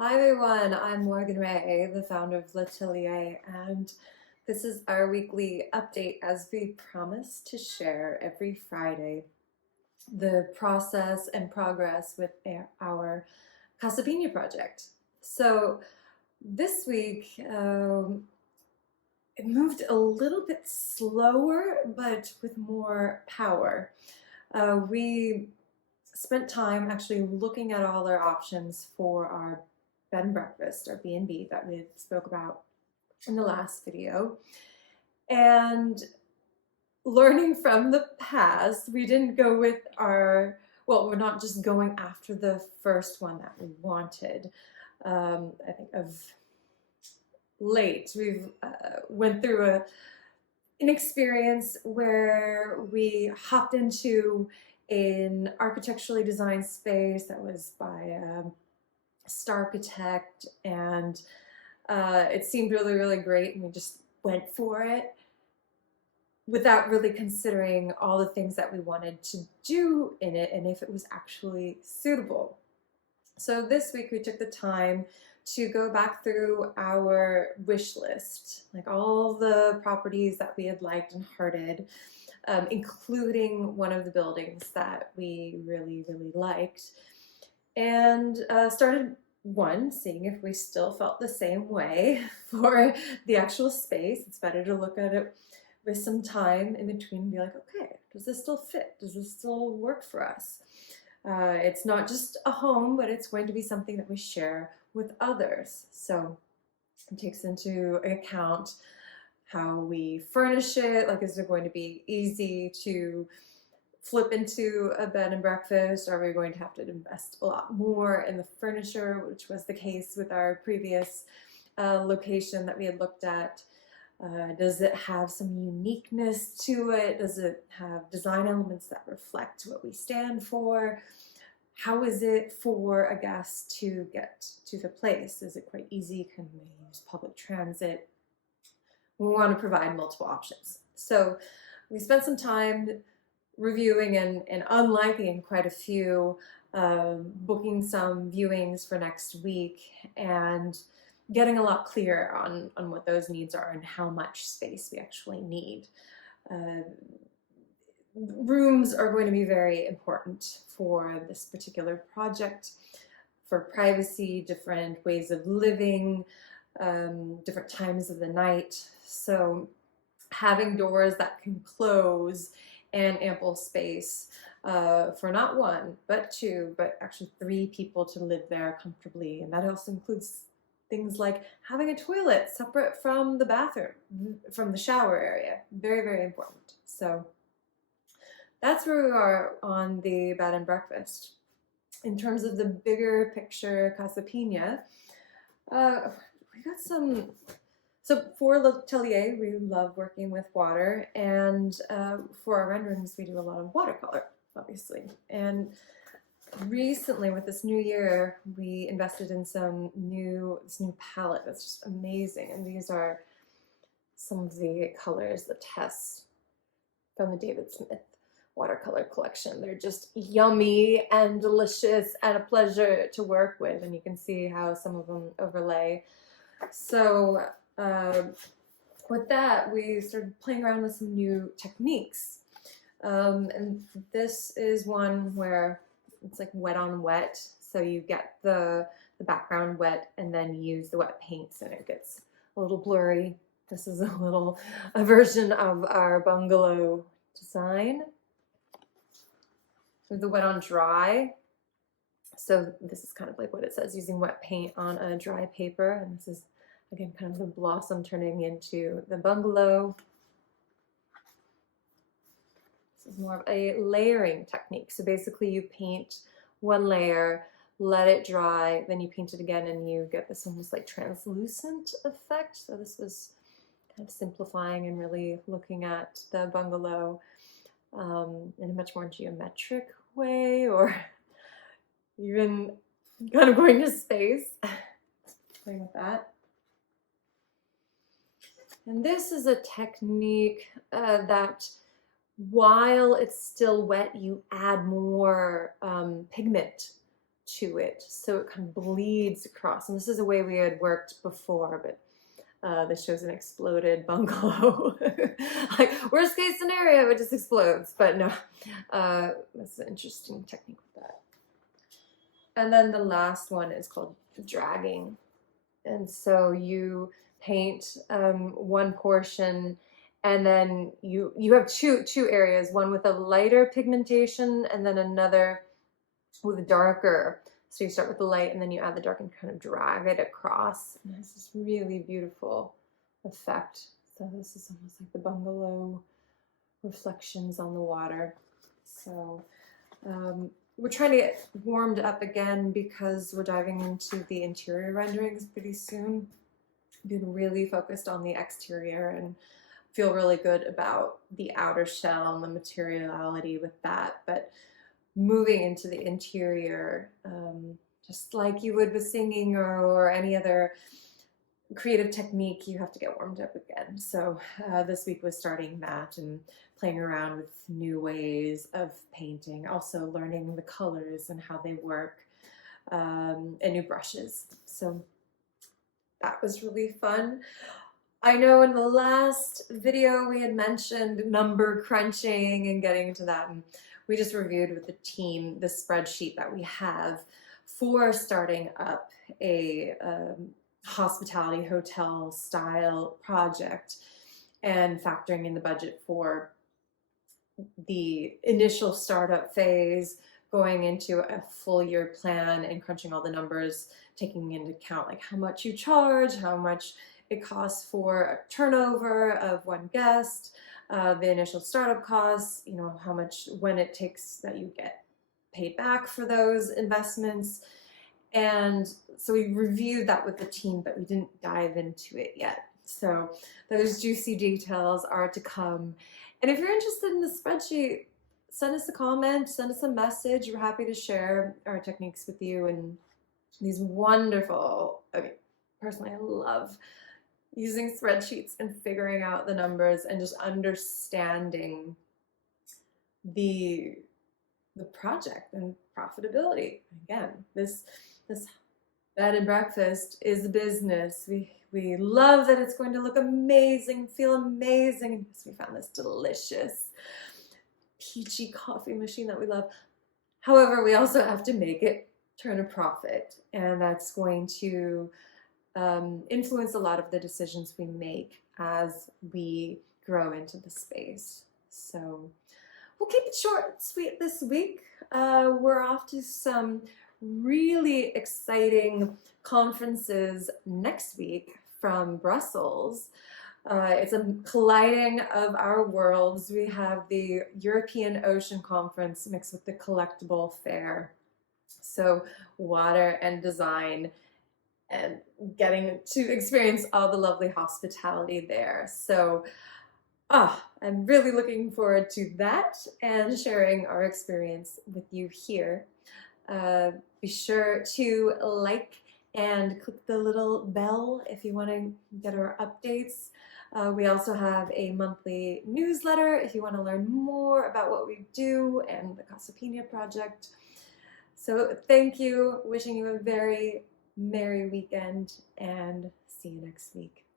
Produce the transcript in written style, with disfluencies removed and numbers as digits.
Hi everyone, I'm Morgan Ray, the founder of L'Atelier, and this is our weekly update as we promise to share every Friday the process and progress with our Casa Piña project. So this week it moved a little bit slower but with more power. We spent time actually looking at all our options for our bed and breakfast, or B&B, that we spoke about in the last video. And learning from the past, we didn't go with we're not just going after the first one that we wanted. I think of late, we've went through an experience where we hopped into an architecturally designed space that was by a star architect, and it seemed really, really great, and we just went for it without really considering all the things that we wanted to do in it and if it was actually suitable. So this week we took the time to go back through our wish list, like all the properties that we had liked and hearted, including one of the buildings that we really, really liked, and started seeing if we still felt the same way for the actual space. It's better to look at it with some time in between and be like, okay, does this still fit? Does this still work for us? It's not just a home, but it's going to be something that we share with others. So it takes into account how we furnish it. Like, is it going to be easy to flip into a bed and breakfast, or are we going to have to invest a lot more in the furniture, which was the case with our previous location that we had looked at? Does it have some uniqueness to it? Does it have design elements that reflect what we stand for? How is it for a guest to get to the place? Is it quite easy? Can they use public transit? We want to provide multiple options. So we spent some time reviewing and unliking quite a few, booking some viewings for next week, and getting a lot clearer on what those needs are and how much space we actually need. Rooms are going to be very important for this particular project, for privacy, different ways of living, different times of the night. So having doors that can close and ample space for not one, but two, but actually 3 people to live there comfortably. And that also includes things like having a toilet separate from the bathroom, from the shower area. Very, very important. So that's where we are on the bed and breakfast. In terms of the bigger picture Casa Piña, we got some. So for L'Atelier, we love working with water, and for our renderings, we do a lot of watercolor, obviously. And recently, with this new year, we invested in this new palette that's just amazing. And these are some of the colors, the tests from the David Smith watercolor collection. They're just yummy and delicious and a pleasure to work with, and you can see how some of them overlay. So with that, we started playing around with some new techniques. And this is one where it's like wet on wet. So you get the background wet and then use the wet paints, and it gets a little blurry. This is a version of our Bungal'eau design. The wet on dry. So this is kind of like what it says, using wet paint on a dry paper. And this is, again, kind of the blossom turning into the Bungal'eau. This is more of a layering technique. So basically you paint one layer, let it dry, then you paint it again, and you get this almost like translucent effect. So this was kind of simplifying and really looking at the Bungal'eau in a much more geometric way, or even kind of going to space, playing with that. And this is a technique that while it's still wet, you add more pigment to it, so it kind of bleeds across. And this is a way we had worked before, but this shows an exploded bungalow. Like, worst case scenario, it just explodes. But no, that's an interesting technique with that. And then the last one is called dragging. And so you paint one portion, and then you have two areas, one with a lighter pigmentation and then another with darker. So you start with the light and then you add the dark and kind of drag it across. And it's this really beautiful effect. So this is almost like the bungalow reflections on the water. So we're trying to get warmed up again because we're diving into the interior renderings pretty soon. Been really focused on the exterior and feel really good about the outer shell and the materiality with that. But moving into the interior, just like you would with singing or any other creative technique, you have to get warmed up again. So this week was starting that and playing around with new ways of painting, also learning the colors and how they work, and new brushes. So that was really fun. I know in the last video we had mentioned number crunching and getting into that, and we just reviewed with the team the spreadsheet that we have for starting up a hospitality hotel style project and factoring in the budget for the initial startup phase, going into a full year plan and crunching all the numbers, taking into account like how much you charge, how much it costs for a turnover of one guest, the initial startup costs, you know, how much, when it takes that you get paid back for those investments. And so we reviewed that with the team, but we didn't dive into it yet. So those juicy details are to come. And if you're interested in the spreadsheet, send us a comment, send us a message. We're happy to share our techniques with you and these wonderful, okay, personally, I love using spreadsheets and figuring out the numbers and just understanding the project and profitability. Again, this bed and breakfast is a business. We love that it's going to look amazing, feel amazing, and we found this delicious peachy coffee machine that we love. However, we also have to make it turn a profit, and that's going to influence a lot of the decisions we make as we grow into the space. So we'll keep it short and sweet this week. We're off to some really exciting conferences next week from Brussels. It's a colliding of our worlds. We have the European Ocean Conference mixed with the Collectible Fair. So water and design, and getting to experience all the lovely hospitality there. So I'm really looking forward to that and sharing our experience with you here. Be sure to like and click the little bell if you want to get our updates. We also have a monthly newsletter if you want to learn more about what we do and the Casa Piña project. So thank you, wishing you a very merry weekend, and see you next week.